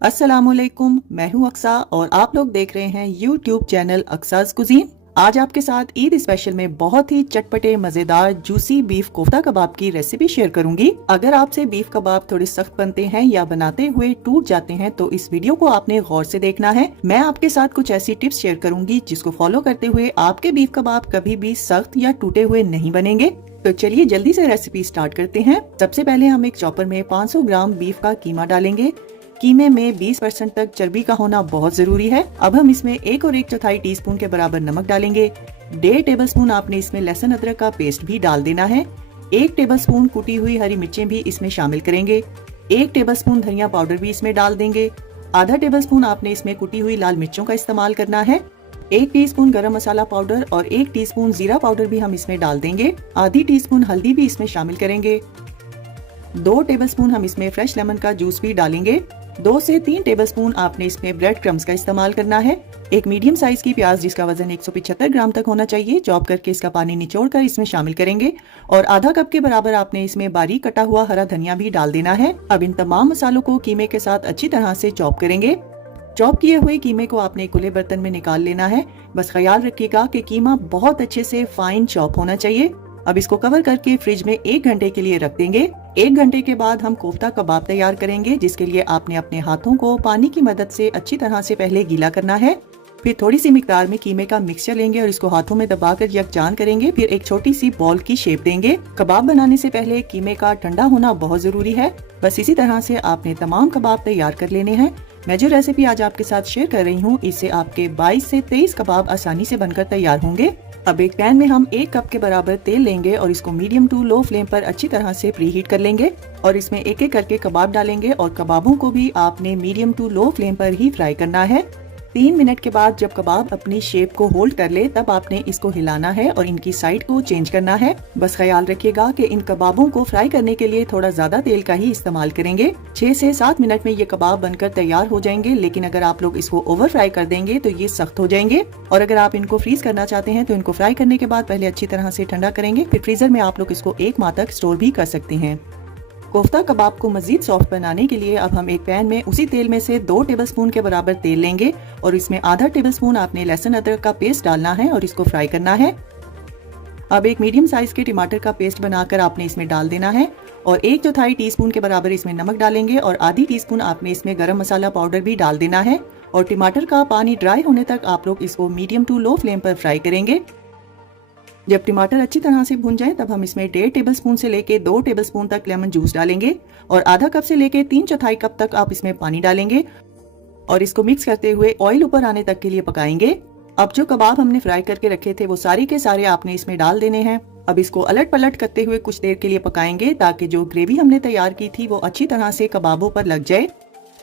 अस्सलामुअलैकुम, मैं हूं अक्सा और आप लोग देख रहे हैं यूट्यूब चैनल अक्सास कुजीन। आज आपके साथ ईद स्पेशल में बहुत ही चटपटे मजेदार जूसी बीफ कोफ्ता कबाब की रेसिपी शेयर करूंगी। अगर आपसे बीफ कबाब थोड़े सख्त बनते हैं या बनाते हुए टूट जाते हैं तो इस वीडियो को आपने गौर से देखना है। मैं आपके साथ कुछ ऐसी टिप्स शेयर करूंगी जिसको फॉलो करते हुए आपके बीफ कबाब कभी भी सख्त या टूटे हुए नहीं बनेंगे। तो चलिए जल्दी से रेसिपी स्टार्ट करते हैं। सबसे पहले हम एक चॉपर में 500 ग्राम बीफ का कीमा डालेंगे। कीमे में 20% तक चर्बी का होना बहुत जरूरी है। अब हम इसमें 1 और 1/4 टीस्पून के बराबर नमक डालेंगे। 1.5 टेबलस्पून आपने इसमें लहसुन अदरक का पेस्ट भी डाल देना है। 1 टेबलस्पून कुटी हुई हरी मिर्चें भी इसमें शामिल करेंगे। 1 टेबलस्पून धनिया पाउडर भी इसमें डाल देंगे। आधा टेबलस्पून आपने इसमें कुटी हुई लाल मिर्चों का इस्तेमाल करना है। 1 टीस्पून गरम मसाला पाउडर और 1 टीस्पून जीरा पाउडर भी हम इसमें डाल देंगे। आधी टीस्पून हल्दी भी इसमें शामिल करेंगे। 2 टेबलस्पून हम इसमें फ्रेश लेमन का जूस भी डालेंगे। 2 से 3 टेबलस्पून आपने इसमें ब्रेड क्रम्स का इस्तेमाल करना है। एक मीडियम साइज की प्याज जिसका वजन 175 ग्राम तक होना चाहिए, चॉप करके इसका पानी निचोड़कर इसमें शामिल करेंगे और आधा कप के बराबर आपने इसमें बारीक कटा हुआ हरा धनिया भी डाल देना है। अब इन तमाम मसालों को कीमे के साथ अच्छी तरह से चॉप करेंगे। चॉप किए हुए कीमे को आपने खुले बर्तन में निकाल लेना है। बस ख्याल रखिएगा कि कीमा बहुत अच्छे से फाइन चॉप होना चाहिए। अब इसको कवर करके फ्रिज में 1 घंटे के लिए रख देंगे। 1 घंटे के बाद हम कोफ्ता कबाब तैयार करेंगे, जिसके लिए आपने अपने हाथों को पानी की मदद से अच्छी तरह से पहले गीला करना है। फिर थोड़ी सी मिकदार में कीमे का मिक्सचर लेंगे और इसको हाथों में दबाकर यकजान करेंगे। फिर एक छोटी सी बॉल की शेप देंगे। कबाब बनाने से पहले कीमे का ठंडा होना बहुत जरूरी है। बस इसी तरह से आपने तमाम कबाब तैयार कर लेने हैं। मैं जो रेसिपी आज आपके साथ शेयर कर रही हूँ, इससे आपके 22 से 23 कबाब आसानी से बनकर तैयार होंगे। अब एक पैन में हम 1 कप के बराबर तेल लेंगे और इसको मीडियम टू लो फ्लेम पर अच्छी तरह से प्रीहीट कर लेंगे और इसमें एक एक करके कबाब डालेंगे और कबाबों को भी आपने मीडियम टू लो फ्लेम पर ही फ्राई करना है। 3 मिनट के बाद जब कबाब अपनी शेप को होल्ड कर ले तब आपने इसको हिलाना है और इनकी साइड को चेंज करना है। बस ख्याल रखिएगा कि इन कबाबों को फ्राई करने के लिए थोड़ा ज्यादा तेल का ही इस्तेमाल करेंगे। 6 से 7 मिनट में ये कबाब बनकर तैयार हो जाएंगे, लेकिन अगर आप लोग इसको ओवर फ्राई कर देंगे तो ये सख्त हो जाएंगे। और अगर आप इनको फ्रीज करना चाहते हैं तो इनको फ्राई करने के बाद पहले अच्छी तरह से ठंडा करेंगे, फिर फ्रीजर में आप लोग इसको 1 माह तक स्टोर भी कर सकते हैं। कोफ्ता कबाब को मजीद सॉफ्ट बनाने के लिए अब हम एक पैन में उसी तेल में से 2 टेबलस्पून के बराबर तेल लेंगे और इसमें आधा टेबलस्पून आपने लहसुन अदरक का पेस्ट डालना है और इसको फ्राई करना है। अब एक मीडियम साइज के टमाटर का पेस्ट बनाकर आपने इसमें डाल देना है और 1/4 टीस्पून के बराबर इसमें नमक डालेंगे और आधी टीस्पून आपने इसमें गरम मसाला पाउडर भी डाल देना है और टमाटर का पानी ड्राई होने तक आप लोग इसको मीडियम टू लो फ्लेम पर फ्राई करेंगे। जब टमाटर अच्छी तरह से भुन जाए तब हम इसमें 1.5 टेबलस्पून से लेके 2 टेबलस्पून तक लेमन जूस डालेंगे और आधा कप से लेके 3/4 कप तक आप इसमें पानी डालेंगे और इसको मिक्स करते हुए ऑयल ऊपर आने तक के लिए पकाएंगे। अब जो कबाब हमने फ्राई करके रखे थे वो सारे के सारे आपने इसमें डाल देने हैं। अब इसको अलट पलट करते हुए कुछ देर के लिए पकाएंगे ताकि जो ग्रेवी हमने तैयार की थी वो अच्छी तरह से कबाबों पर लग जाए।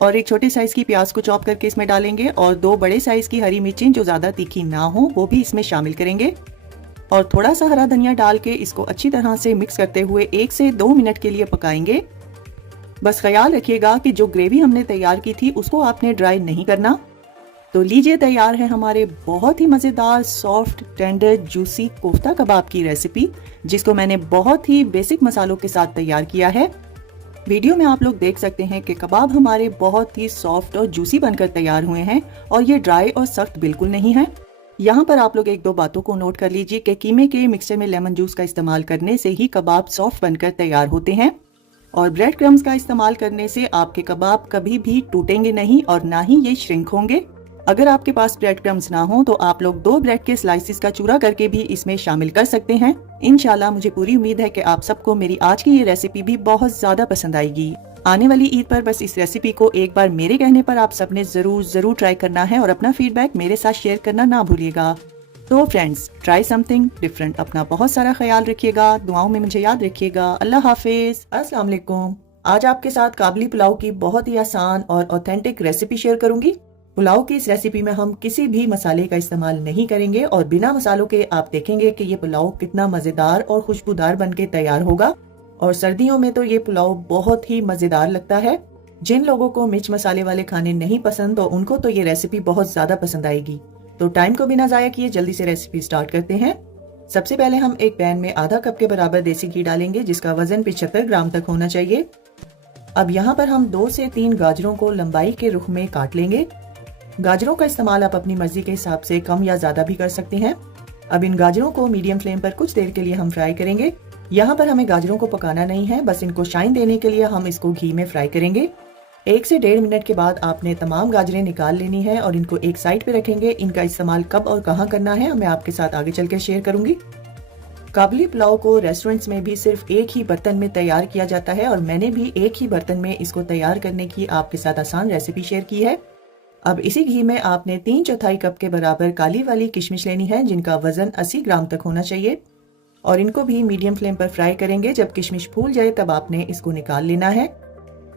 और एक छोटे साइज की प्याज को चॉप करके इसमें डालेंगे और 2 बड़े साइज की हरी मिर्चें जो ज्यादा तीखी ना हो वो भी इसमें शामिल करेंगे और थोड़ा सा हरा धनिया डाल के इसको अच्छी तरह से मिक्स करते हुए 1 से 2 मिनट के लिए पकाएंगे। बस ख्याल रखिएगा कि जो ग्रेवी हमने तैयार की थी उसको आपने ड्राई नहीं करना। तो लीजिए तैयार है हमारे बहुत ही मजेदार सॉफ्ट टेंडर जूसी कोफ्ता कबाब की रेसिपी, जिसको मैंने बहुत ही बेसिक मसालों के साथ तैयार किया है। वीडियो में आप लोग देख सकते हैं कि कबाब हमारे बहुत ही सॉफ्ट और जूसी बनकर तैयार हुए हैं और ये ड्राई और सख्त बिल्कुल नहीं है। यहाँ पर आप लोग 1-2 बातों को नोट कर लीजिए कि कीमे के मिक्सचर में लेमन जूस का इस्तेमाल करने से ही कबाब सॉफ्ट बनकर तैयार होते हैं और ब्रेड क्रम्स का इस्तेमाल करने से आपके कबाब कभी भी टूटेंगे नहीं और ना ही ये श्रिंक होंगे। अगर आपके पास ब्रेड क्रम्स ना हो तो आप लोग 2 ब्रेड के स्लाइसिस का चूरा करके भी इसमें शामिल कर सकते हैं। इंशाल्लाह मुझे पूरी उम्मीद है कि आप सबको मेरी आज की ये रेसिपी भी बहुत ज्यादा पसंद आएगी। आने वाली ईद पर बस इस रेसिपी को एक बार मेरे कहने पर आप सबने जरूर ट्राई करना है और अपना फीडबैक मेरे साथ शेयर करना ना भूलिएगा। तो फ्रेंड्स, ट्राई समथिंग डिफरेंट। अपना बहुत सारा ख्याल रखिएगा, दुआओं में मुझे याद रखिएगा। अल्लाह हाफिज, अस्सलाम वालेकुम। आज आपके साथ काबली पुलाव की बहुत ही आसान और ऑथेंटिक रेसिपी शेयर करूंगी। पुलाव की इस रेसिपी में हम किसी भी मसाले का इस्तेमाल नहीं करेंगे और बिना मसालों के आप देखेंगे कि ये पुलाव कितना मजेदार और खुशबूदार बनके तैयार होगा। और सर्दियों में तो ये पुलाव बहुत ही मजेदार लगता है। जिन लोगों को मिर्च मसाले वाले खाने नहीं पसंद तो उनको तो ये रेसिपी बहुत ज्यादा पसंद आएगी। तो टाइम को बिना जाया किए जल्दी से रेसिपी स्टार्ट करते हैं। सबसे पहले हम एक पैन में आधा कप के बराबर देसी घी डालेंगे, जिसका वजन 75 ग्राम तक होना चाहिए। अब यहाँ पर हम 2 से 3 गाजरों को लंबाई के रुख में काट लेंगे। गाजरों का इस्तेमाल आप अपनी मर्जी के हिसाब से कम या ज्यादा भी कर सकते हैं। अब इन गाजरों को मीडियम फ्लेम पर कुछ देर के लिए हम फ्राई करेंगे। यहाँ पर हमें गाजरों को पकाना नहीं है, बस इनको शाइन देने के लिए हम इसको घी में फ्राई करेंगे। 1 से 1.5 मिनट के बाद आपने तमाम गाजरें निकाल लेनी है और इनको एक साइड पे रखेंगे। इनका इस्तेमाल कब और कहाँ करना है मैं आपके साथ आगे चल के शेयर करूंगी। काबली पुलाव को रेस्टोरेंट्स में भी सिर्फ एक ही बर्तन में तैयार किया जाता है और मैंने भी एक ही बर्तन में इसको तैयार करने की आपके साथ आसान रेसिपी शेयर की है। अब इसी घी में आपने 3/4 कप के बराबर काली वाली किशमिश लेनी है, जिनका वजन 80 ग्राम तक होना चाहिए और इनको भी मीडियम फ्लेम पर फ्राई करेंगे। जब किशमिश फूल जाए तब आपने इसको निकाल लेना है।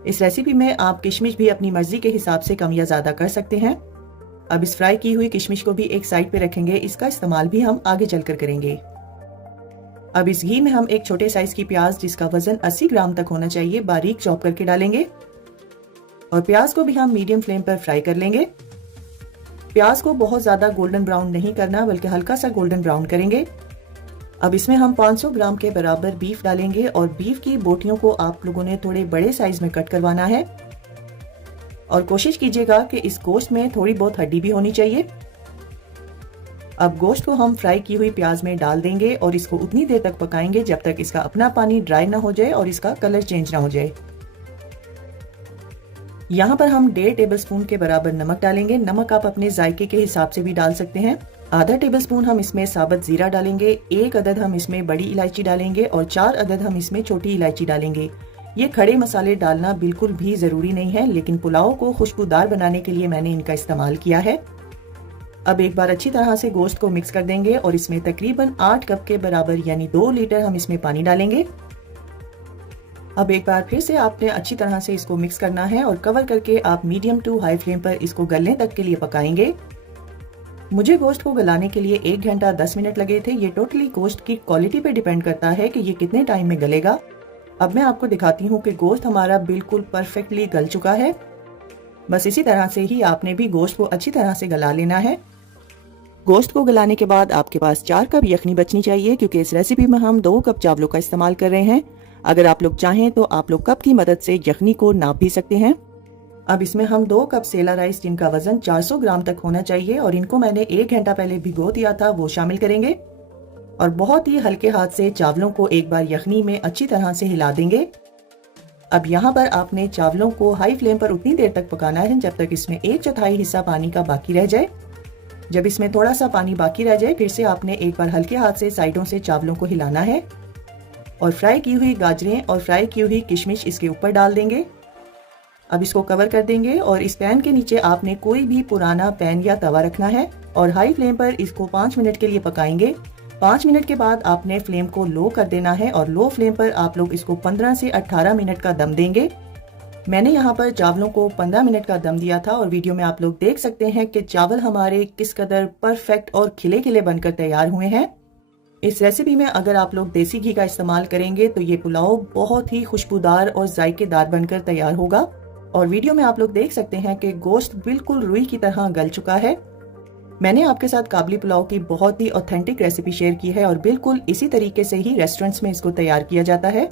इस रेसिपी में आप किशमिश भी अपनी मर्जी के हिसाब से कम या ज्यादा कर सकते हैं। अब इस फ्राई की हुई किशमिश को भी एक साइड पे रखेंगे, इसका इस्तेमाल भी हम आगे चलकर करेंगे। अब इस घी में हम एक छोटे साइज की प्याज जिसका वजन 80 ग्राम तक होना चाहिए बारीक चॉप करके डालेंगे और प्याज को भी हम मीडियम फ्लेम पर फ्राई कर लेंगे। प्याज को बहुत ज्यादा गोल्डन ब्राउन नहीं करना, बल्कि हल्का सा गोल्डन ब्राउन करेंगे। अब इसमें हम 500 ग्राम के बराबर बीफ डालेंगे और बीफ की बोटियों को आप लोगों ने थोड़े बड़े साइज में कट करवाना है और कोशिश कीजिएगा कि इस गोश्त में थोड़ी बहुत हड्डी भी होनी चाहिए। अब गोश्त को हम फ्राई की हुई प्याज में डाल देंगे और इसको उतनी देर तक पकाएंगे जब तक इसका अपना पानी ड्राई ना हो जाए और इसका कलर चेंज ना हो जाए। यहाँ पर हम 1.5 टेबलस्पून के बराबर नमक डालेंगे। नमक आप अपने जायके के हिसाब से भी डाल सकते हैं। आधा टेबलस्पून हम इसमें साबुत जीरा डालेंगे, 1 अदद हम इसमें बड़ी इलायची डालेंगे और 4 अदद हम इसमें छोटी इलायची डालेंगे। ये खड़े मसाले डालना बिल्कुल भी जरूरी नहीं है, लेकिन पुलाव को खुशबूदार बनाने के लिए मैंने इनका इस्तेमाल किया है। अब एक बार अच्छी तरह से गोश्त को मिक्स कर देंगे और इसमें तकरीबन 8 कप के बराबर यानी 2 लीटर हम इसमें पानी डालेंगे। अब एक बार फिर से आपने अच्छी तरह से इसको मिक्स करना है और कवर करके आप मीडियम टू हाई फ्लेम पर इसको गलने तक के लिए पकाएंगे। मुझे गोश्त को गलाने के लिए 1 घंटा 10 मिनट लगे थे। ये टोटली गोश्त की क्वालिटी पे डिपेंड करता है कि ये कितने टाइम में गलेगा। अब मैं आपको दिखाती हूँ कि गोश्त हमारा बिल्कुल परफेक्टली गल चुका है। बस इसी तरह से ही आपने भी गोश्त को अच्छी तरह से गला लेना है। गोश्त को गलाने के बाद आपके पास 4 कप यखनी बचनी चाहिए, क्योंकि इस रेसिपी में हम 2 कप चावलों का इस्तेमाल कर रहे हैं। अगर आप लोग चाहें तो आप लोग कप की मदद से यखनी को नाप भी सकते हैं। अब इसमें हम 2 कप सेला राइस जिनका वजन 400 ग्राम तक होना चाहिए और इनको मैंने 1 घंटा पहले भिगो दिया था, वो शामिल करेंगे और बहुत ही हल्के हाथ से चावलों को एक बार यखनी में अच्छी तरह से हिला देंगे। अब यहाँ पर आपने चावलों को हाई फ्लेम पर उतनी देर तक पकाना है जब तक इसमें 1/4 हिस्सा पानी का बाकी रह जाए। जब इसमें थोड़ा सा पानी बाकी रह जाए फिर से आपने एक बार हल्के हाथ से साइडों से चावलों को हिलाना है और फ्राई की हुई गाजरें और फ्राई की हुई किशमिश इसके ऊपर डाल देंगे। अब इसको कवर कर देंगे और इस पैन के नीचे आपने कोई भी पुराना पैन या तवा रखना है और हाई फ्लेम पर इसको 5 मिनट के लिए पकाएंगे। 5 मिनट के बाद आपने फ्लेम को लो कर देना है और लो फ्लेम पर आप लोग इसको 15 से 18 मिनट का दम देंगे। मैंने यहाँ पर चावलों को 15 मिनट का दम दिया था और वीडियो में आप लोग देख सकते हैं कि चावल हमारे किस कदर परफेक्ट और खिले खिले बनकर तैयार हुए हैं। इस रेसिपी में अगर आप लोग देसी घी का इस्तेमाल करेंगे तो ये पुलाव बहुत ही खुशबूदार और जायकेदार बनकर तैयार होगा। और वीडियो में आप लोग देख सकते हैं कि गोश्त बिल्कुल रुई की तरह गल चुका है। मैंने आपके साथ काबली पुलाव की बहुत ही ऑथेंटिक रेसिपी शेयर की है और बिल्कुल इसी तरीके से ही रेस्टोरेंट्स में इसको तैयार किया जाता है।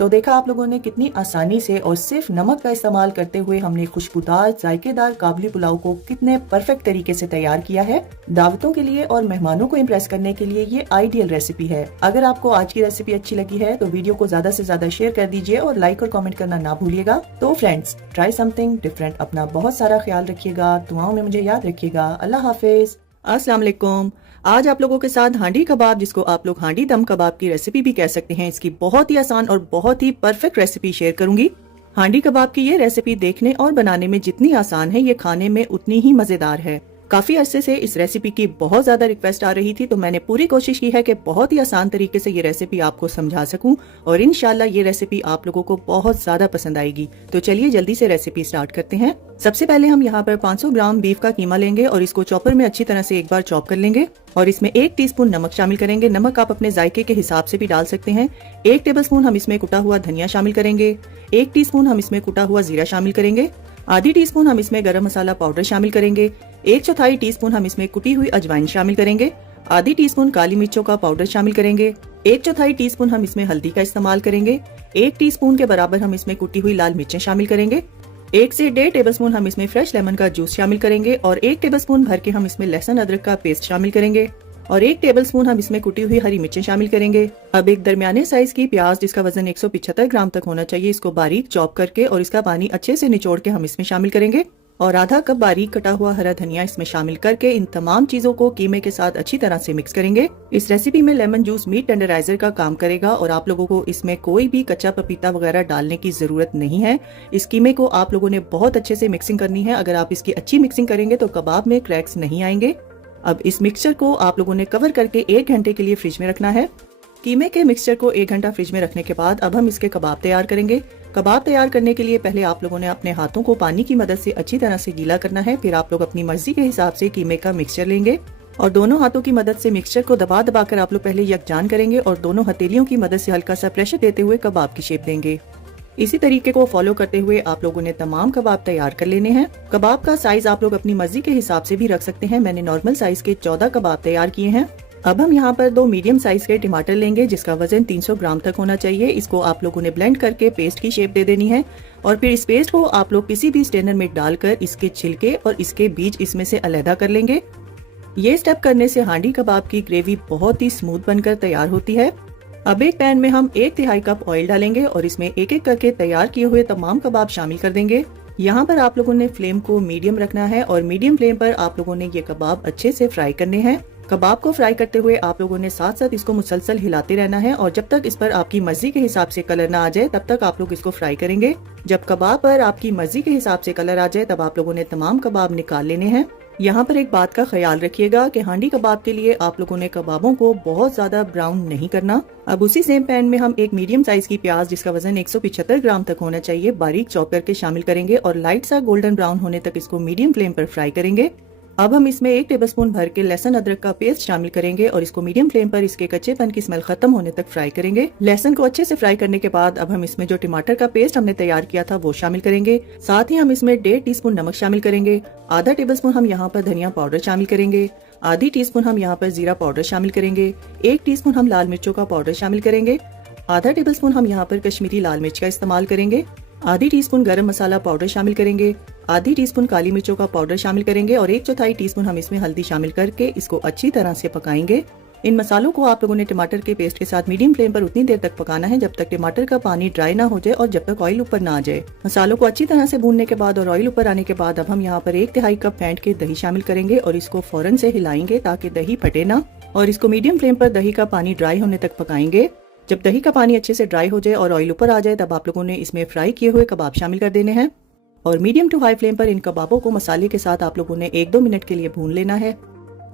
तो देखा आप लोगों ने कितनी आसानी से और सिर्फ नमक का इस्तेमाल करते हुए हमने खुशबूदार जायकेदार काबली पुलाव को कितने परफेक्ट तरीके से तैयार किया है। दावतों के लिए और मेहमानों को इम्प्रेस करने के लिए ये आइडियल रेसिपी है। अगर आपको आज की रेसिपी अच्छी लगी है तो वीडियो को ज्यादा से ज्यादा शेयर कर दीजिए और लाइक और कमेंट करना ना भूलिएगा। तो फ्रेंड्स, ट्राई समथिंग डिफरेंट। अपना बहुत सारा ख्याल रखिएगा, दुआओं में मुझे याद रखिएगा। अल्लाह हाफिज। अस्सलाम वालेकुम। आज आप लोगों के साथ हांडी कबाब, जिसको आप लोग हांडी दम कबाब की रेसिपी भी कह सकते हैं, इसकी बहुत ही आसान और बहुत ही परफेक्ट रेसिपी शेयर करूंगी। हांडी कबाब की ये रेसिपी देखने और बनाने में जितनी आसान है, ये खाने में उतनी ही मजेदार है। काफी अरसे से इस रेसिपी की बहुत ज्यादा रिक्वेस्ट आ रही थी, तो मैंने पूरी कोशिश की है कि बहुत ही आसान तरीके से ये रेसिपी आपको समझा सकूं और इंशाल्लाह ये रेसिपी आप लोगों को बहुत ज्यादा पसंद आएगी। तो चलिए जल्दी से रेसिपी स्टार्ट करते हैं। सबसे पहले हम यहाँ पर 500 ग्राम बीफ का कीमा लेंगे और इसको चॉपर में अच्छी तरह से एक बार चॉप कर लेंगे और इसमें 1 टीस्पून नमक शामिल करेंगे। नमक आप अपने जायके के हिसाब से भी डाल सकते हैं। 1 टेबलस्पून हम इसमें कुटा हुआ धनिया शामिल करेंगे। 1 टीस्पून हम इसमें कुटा हुआ जीरा शामिल करेंगे। आधी टीस्पून हम इसमें गरम मसाला पाउडर शामिल करेंगे। 1/4 टीस्पून हम इसमें कुटी हुई अजवाइन शामिल करेंगे। आधी टीस्पून काली मिर्चों का पाउडर शामिल करेंगे। 1/4 टीस्पून हम इसमें हल्दी का इस्तेमाल करेंगे। 1 टीस्पून के बराबर हम इसमें कुटी हुई लाल मिर्चें शामिल करेंगे। 1 से 1.5 टेबलस्पून हम इसमें फ्रेश लेमन का जूस शामिल करेंगे और 1 टेबलस्पून भर के हम इसमें लहसुन अदरक का पेस्ट शामिल करेंगे और 1 टेबलस्पून हम इसमें कुटी हुई हरी मिर्चें शामिल करेंगे। अब एक दरमियाने साइज की प्याज जिसका वजन 175 ग्राम तक होना चाहिए, इसको बारीक चॉप करके और इसका पानी अच्छे से निचोड़ के हम इसमें शामिल करेंगे और आधा कप बारीक कटा हुआ हरा धनिया इसमें शामिल करके इन तमाम चीजों को कीमे के साथ अच्छी तरह से मिक्स करेंगे। इस रेसिपी में लेमन जूस मीट टेंडराइजर का काम करेगा और आप लोगों को इसमें कोई भी कच्चा पपीता वगैरह डालने की जरूरत नहीं है। इस कीमे को आप लोगों ने बहुत अच्छे से मिक्सिंग करनी है। अगर आप इसकी अच्छी मिक्सिंग करेंगे तो कबाब में क्रैक्स नहीं आएंगे। अब इस मिक्सचर को आप लोगों ने कवर करके 1 घंटे के लिए फ्रिज में रखना है। कीमे के मिक्सचर को 1 घंटा फ्रिज में रखने के बाद अब हम इसके कबाब तैयार करेंगे। कबाब तैयार करने के लिए पहले आप लोगों ने अपने हाथों को पानी की मदद से अच्छी तरह से गीला करना है। फिर आप लोग अपनी मर्जी के हिसाब से कीमे का मिक्सचर लेंगे और दोनों हाथों की मदद से मिक्सचर को दबा दबा कर आप लोग पहले यकजान करेंगे और दोनों हथेलियों की मदद से हल्का सा प्रेशर देते हुए कबाब की शेप देंगे। इसी तरीके को फॉलो करते हुए आप लोगों ने तमाम कबाब तैयार कर लेने हैं। कबाब का साइज आप लोग अपनी मर्जी के हिसाब से भी रख सकते हैं। मैंने नॉर्मल साइज के 14 कबाब तैयार किए हैं। अब हम यहाँ पर 2 मीडियम साइज के टमाटर लेंगे जिसका वजन 300 ग्राम तक होना चाहिए। इसको आप लोगों ने ब्लेंड करके पेस्ट की शेप दे देनी है और फिर इस पेस्ट को आप लोग किसी भी स्ट्रेनर में डालकर इसके छिलके और इसके बीज इसमें से अलहदा कर लेंगे। ये स्टेप करने से हांडी कबाब की ग्रेवी बहुत ही स्मूथ बनकर तैयार होती है। अब एक पैन में हम 1/3 कप ऑयल डालेंगे और इसमें एक एक करके तैयार किए हुए तमाम कबाब शामिल कर देंगे। यहाँ पर आप लोगों ने फ्लेम को मीडियम रखना है और मीडियम फ्लेम पर आप लोगों ने ये कबाब अच्छे से फ्राई करने हैं। कबाब को फ्राई करते हुए आप लोगों ने साथ साथ इसको मुसलसल हिलाते रहना है और जब तक इस पर आपकी मर्जी के हिसाब से कलर ना आ जाए तब तक आप लोग इसको फ्राई करेंगे। जब कबाब पर आपकी मर्जी के हिसाब से कलर आ जाए तब आप लोगों ने तमाम कबाब निकाल लेने हैं। यहाँ पर एक बात का ख्याल रखिएगा कि हांडी कबाब के लिए आप लोगों ने कबाबों को बहुत ज्यादा ब्राउन नहीं करना। अब उसी सेम पैन में हम एक मीडियम साइज की प्याज जिसका वजन 175 ग्राम तक होना चाहिए बारीक चॉप करके शामिल करेंगे और लाइट सा गोल्डन ब्राउन होने तक इसको मीडियम फ्लेम पर फ्राई करेंगे। अब हम इसमें 1 टेबलस्पून भर के लहसुन अदरक का पेस्ट शामिल करेंगे और इसको मीडियम फ्लेम पर इसके कच्चेपन की स्मेल खत्म होने तक फ्राई करेंगे। लहसुन को अच्छे से फ्राई करने के बाद अब हम इसमें जो टमाटर का पेस्ट हमने तैयार किया था वो शामिल करेंगे। साथ ही हम इसमें 1.5 टीस्पून नमक शामिल करेंगे। आधा टेबलस्पून हम यहाँ पर धनिया पाउडर शामिल करेंगे। आधी टीस्पून हम यहाँ पर जीरा पाउडर शामिल करेंगे। 1 टीस्पून हम लाल मिर्चों का पाउडर शामिल करेंगे। आधा टेबलस्पून हम यहाँ पर कश्मीरी लाल मिर्च का इस्तेमाल करेंगे। आधी टीस्पून गरम मसाला पाउडर शामिल करेंगे। आधी टीस्पून काली मिर्चों का पाउडर शामिल करेंगे और 1/4 टीस्पून हम इसमें हल्दी शामिल करके इसको अच्छी तरह से पकाएंगे। इन मसालों को आप लोगों ने टमाटर के पेस्ट के साथ मीडियम फ्लेम पर उतनी देर तक पकाना है जब तक टमाटर का पानी ड्राई ना हो जाए और जब तक ऑयल ऊपर ना आ जाए। मसालों को अच्छी तरह से भूनने के बाद और ऑयल ऊपर आने के बाद अब हम यहाँ पर 1/3 कप फेंट के दही शामिल करेंगे और इसको फौरन से हिलाएंगे ताकि दही फटे ना और इसको मीडियम फ्लेम पर दही का पानी ड्राई होने तक पकाएंगे। जब दही का पानी अच्छे से ड्राई हो जाए और ऑयल ऊपर आ जाए तब आप लोगों ने इसमें फ्राई किए हुए कबाब शामिल कर देने हैं और मीडियम टू हाई फ्लेम पर इन कबाबों को मसाले के साथ आप लोगों ने 1-2 मिनट के लिए भून लेना है।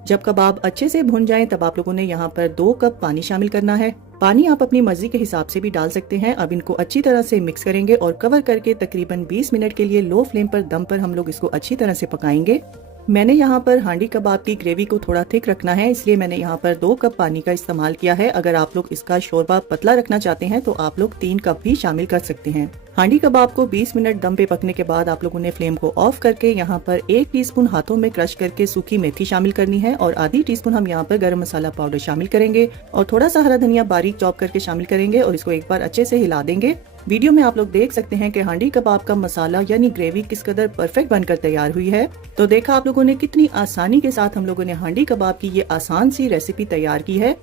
जब कबाब अच्छे से भुन जाएं तब आप लोगों ने यहाँ पर 2 कप पानी शामिल करना है। पानी आप अपनी मर्जी के हिसाब से भी डाल सकते हैं। अब इनको अच्छी तरह से मिक्स करेंगे और कवर करके तकरीबन 20 मिनट के लिए लो फ्लेम पर दम पर हम लोग इसको अच्छी तरह से पकाएंगे। मैंने यहाँ पर हांडी कबाब की ग्रेवी को थोड़ा थिक रखना है, इसलिए मैंने यहाँ पर 2 कप पानी का इस्तेमाल किया है। अगर आप लोग इसका शोरबा पतला रखना चाहते हैं तो आप लोग 3 कप भी शामिल कर सकते हैं। हांडी कबाब को 20 मिनट दम पे पकने के बाद आप लोगों ने फ्लेम को ऑफ करके यहाँ पर 1 टीस्पून हाथों में क्रश करके सूखी मेथी शामिल करनी है और आधी टीस्पून हम यहाँ पर गरम मसाला पाउडर शामिल करेंगे और थोड़ा सा हरा धनिया बारीक चॉप करके शामिल करेंगे और इसको एक बार अच्छे से हिला देंगे। वीडियो में आप लोग देख सकते हैं कि हांडी कबाब का मसाला यानी ग्रेवी किस कदर परफेक्ट बनकर तैयार हुई है। तो देखा आप लोगों ने कितनी आसानी के साथ हम लोगों ने हांडी कबाब की ये आसान सी रेसिपी तैयार की है।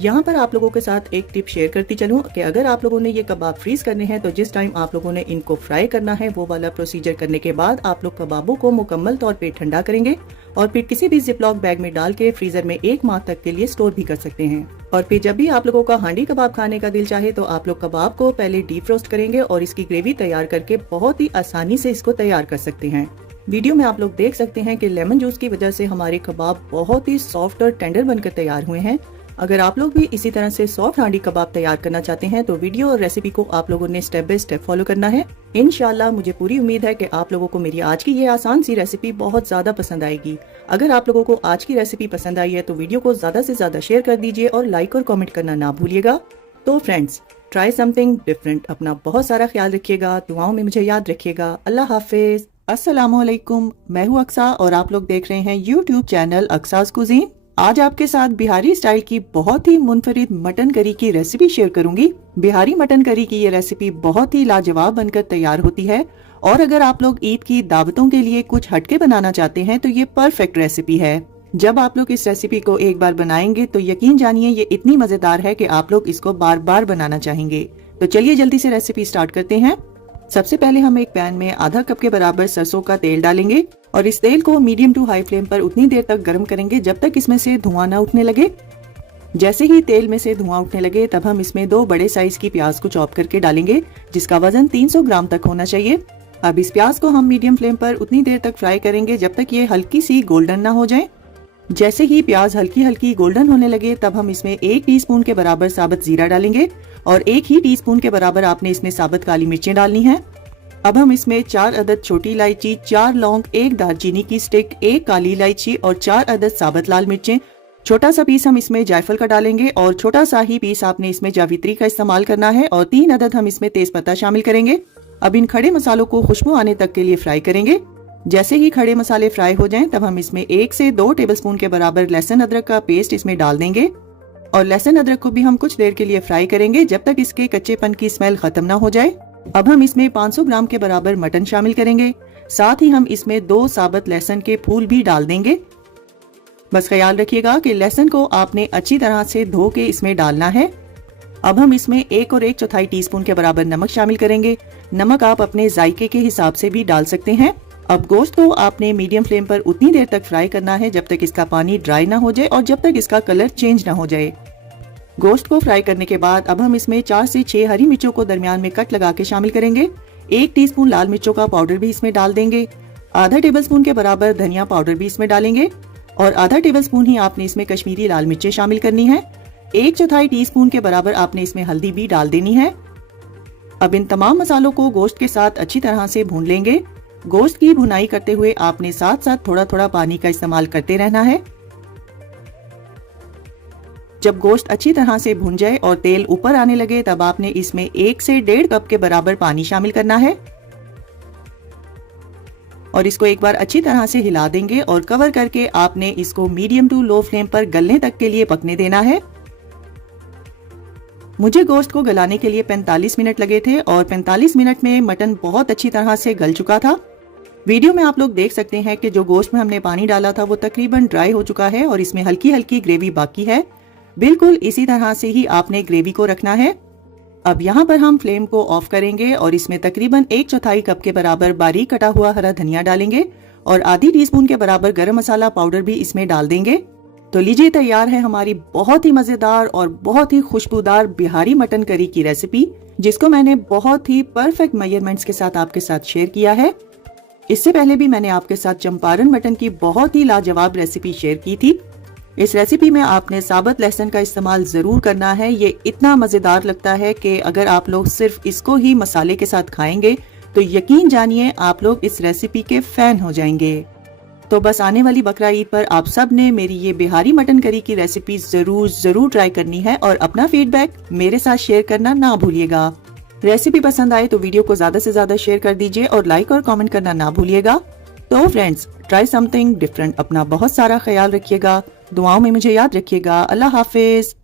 यहाँ पर आप लोगों के साथ एक टिप शेयर करती चलूं कि अगर आप लोगों ने ये कबाब फ्रीज करने हैं तो जिस टाइम आप लोगों ने इनको फ्राई करना है वो वाला प्रोसीजर करने के बाद आप लोग कबाबों को मुकम्मल तौर पे ठंडा करेंगे और फिर किसी भी जिपलॉक बैग में डाल के फ्रीजर में 1 माह तक के लिए स्टोर भी कर सकते हैं। और फिर जब भी आप लोगों का हांडी कबाब खाने का दिल चाहे तो आप लोग कबाब को पहले डीप रोस्ट करेंगे और इसकी ग्रेवी तैयार करके बहुत ही आसानी से इसको तैयार कर सकते हैं। वीडियो में आप लोग देख सकते हैं कि लेमन जूस की वजह से हमारे कबाब बहुत ही सॉफ्ट और टेंडर बनकर तैयार हुए हैं। अगर आप लोग भी इसी तरह से सॉफ्ट हांडी कबाब तैयार करना चाहते हैं तो वीडियो और रेसिपी को आप लोगों ने स्टेप बाय स्टेप फॉलो करना है। इंशाल्लाह मुझे पूरी उम्मीद है कि आप लोगों को मेरी आज की ये आसान सी रेसिपी बहुत ज्यादा पसंद आएगी। अगर आप लोगों को आज की रेसिपी पसंद आई है तो वीडियो को ज्यादा से ज्यादा शेयर कर दीजिए और लाइक और कमेंट करना ना भूलिएगा। तो फ्रेंड्स, ट्राई समथिंग डिफरेंट। अपना बहुत सारा ख्याल रखिएगा, दुआओं में मुझे याद रखिएगा। अल्लाह हाफिज। अस्सलामुअलैकुम, मैं हूँ अक्सा और आप लोग देख रहे हैं यूट्यूब चैनल अक्सास कुजीन। आज आपके साथ बिहारी स्टाइल की बहुत ही मुनफरिद मटन करी की रेसिपी शेयर करूंगी। बिहारी मटन करी की ये रेसिपी बहुत ही लाजवाब बनकर तैयार होती है और अगर आप लोग ईद की दावतों के लिए कुछ हटके बनाना चाहते हैं तो ये परफेक्ट रेसिपी है। जब आप लोग इस रेसिपी को एक बार बनाएंगे तो यकीन जानिए ये इतनी मजेदार है कि आप लोग इसको बार बार बनाना चाहेंगे। तो चलिए जल्दी से रेसिपी स्टार्ट करते हैं। सबसे पहले हम एक पैन में आधा कप के बराबर सरसों का तेल डालेंगे और इस तेल को मीडियम टू हाई फ्लेम पर उतनी देर तक गर्म करेंगे जब तक इसमें से धुआं न उठने लगे। जैसे ही तेल में से धुआं उठने लगे तब हम इसमें 2 बड़े साइज की प्याज को चॉप करके डालेंगे जिसका वजन 300 ग्राम तक होना चाहिए। अब इस प्याज को हम मीडियम फ्लेम पर उतनी देर तक फ्राई करेंगे जब तक ये हल्की सी गोल्डन ना हो जाए। जैसे ही प्याज हल्की हल्की गोल्डन होने लगे तब हम इसमें 1 टीस्पून के बराबर साबुत जीरा डालेंगे और 1 ही टीस्पून के बराबर आपने इसमें साबुत काली मिर्चें डालनी है। अब हम इसमें 4 अदद छोटी इलायची, 4 लौंग, 1 दालचीनी की स्टिक, 1 काली इलायची और 4 अदद साबुत लाल मिर्चें, छोटा सा पीस हम इसमें जायफल का डालेंगे और छोटा सा ही पीस आपने इसमें जावित्री का इस्तेमाल करना है और 3 अदद हम इसमें तेज पत्ता शामिल करेंगे। अब इन खड़े मसालों को खुशबू आने तक के लिए फ्राई करेंगे। जैसे ही खड़े मसाले फ्राई हो जाएं तब हम इसमें 1 से 2 टेबलस्पून के बराबर लहसुन अदरक का पेस्ट इसमें डाल देंगे और लहसुन अदरक को भी हम कुछ देर के लिए फ्राई करेंगे जब तक इसके कच्चेपन की स्मेल खत्म ना हो जाए। अब हम इसमें 500 ग्राम के बराबर मटन शामिल करेंगे। साथ ही हम इसमें 2 साबुत लहसुन के फूल भी डाल देंगे। बस ख्याल रखिएगा कि लहसुन को आपने अच्छी तरह से धो के इसमें डालना है। अब हम इसमें 1 और 1 चौथाई टीस्पून के बराबर नमक शामिल करेंगे। नमक आप अपने जायके के हिसाब से भी डाल सकते हैं। अब गोश्त को आपने मीडियम फ्लेम पर उतनी देर तक फ्राई करना है जब तक इसका पानी ड्राई ना हो जाए और जब तक इसका कलर चेंज ना हो जाए। गोश्त को फ्राई करने के बाद अब हम इसमें 4 से 6 हरी मिर्चों को दरमियान में कट लगा के शामिल करेंगे। 1 टीस्पून लाल मिर्चों का पाउडर भी इसमें डाल देंगे। आधा टेबलस्पून के बराबर धनिया पाउडर भी इसमें डालेंगे और आधा टेबलस्पून ही आपने इसमें कश्मीरी लाल मिर्चें शामिल करनी है। 1 चौथाई टीस्पून के बराबर आपने इसमें हल्दी भी डाल देनी है। अब इन तमाम मसालों को गोश्त के साथ अच्छी तरह से भून लेंगे। गोश्त की भुनाई करते हुए आपने साथ साथ थोड़ा थोड़ा पानी का इस्तेमाल करते रहना है। जब गोश्त अच्छी तरह से भुन जाए और तेल ऊपर आने लगे तब आपने इसमें 1 से 1.5 कप के बराबर पानी शामिल करना है और इसको एक बार अच्छी तरह से हिला देंगे और कवर करके आपने इसको मीडियम टू लो फ्लेम पर गलने तक के लिए पकने देना है। मुझे गोश्त को गलाने के लिए 45 मिनट लगे थे और 45 मिनट में मटन बहुत अच्छी तरह से गल चुका था। वीडियो में आप लोग देख सकते हैं कि जो गोश्त में हमने पानी डाला था वो तकरीबन ड्राई हो चुका है और इसमें हल्की हल्की ग्रेवी बाकी है। बिल्कुल इसी तरह से ही आपने ग्रेवी को रखना है। अब यहाँ पर हम फ्लेम को ऑफ करेंगे और इसमें तकरीबन 1 चौथाई कप के बराबर बारीक कटा हुआ हरा धनिया डालेंगे और आधी टीस्पून के बराबर गरम मसाला पाउडर भी इसमें डाल देंगे। तो लीजिए तैयार है हमारी बहुत ही मजेदार और बहुत ही खुशबूदार बिहारी मटन करी की रेसिपी, जिसको मैंने बहुत ही परफेक्ट मेजरमेंट्स के साथ आपके साथ शेयर किया है। इससे पहले भी मैंने आपके साथ चंपारण मटन की बहुत ही लाजवाब रेसिपी शेयर की थी। इस रेसिपी में आपने साबुत लहसुन का इस्तेमाल जरूर करना है। ये इतना मजेदार लगता है कि अगर आप लोग सिर्फ इसको ही मसाले के साथ खाएंगे तो यकीन जानिए आप लोग इस रेसिपी के फैन हो जाएंगे। तो बस आने वाली बकरा ईद पर आप सब ने मेरी ये बिहारी मटन करी की रेसिपी जरूर ट्राई करनी है और अपना फीडबैक मेरे साथ शेयर करना ना भूलिएगा। रेसिपी पसंद आए तो वीडियो को ज्यादा से ज्यादा शेयर कर दीजिए और लाइक और कमेंट करना ना भूलिएगा। तो फ्रेंड्स, ट्राई समथिंग डिफरेंट। अपना बहुत सारा ख्याल रखिएगा। दुआओं में मुझे याद रखिएगा। अल्लाह हाफिज।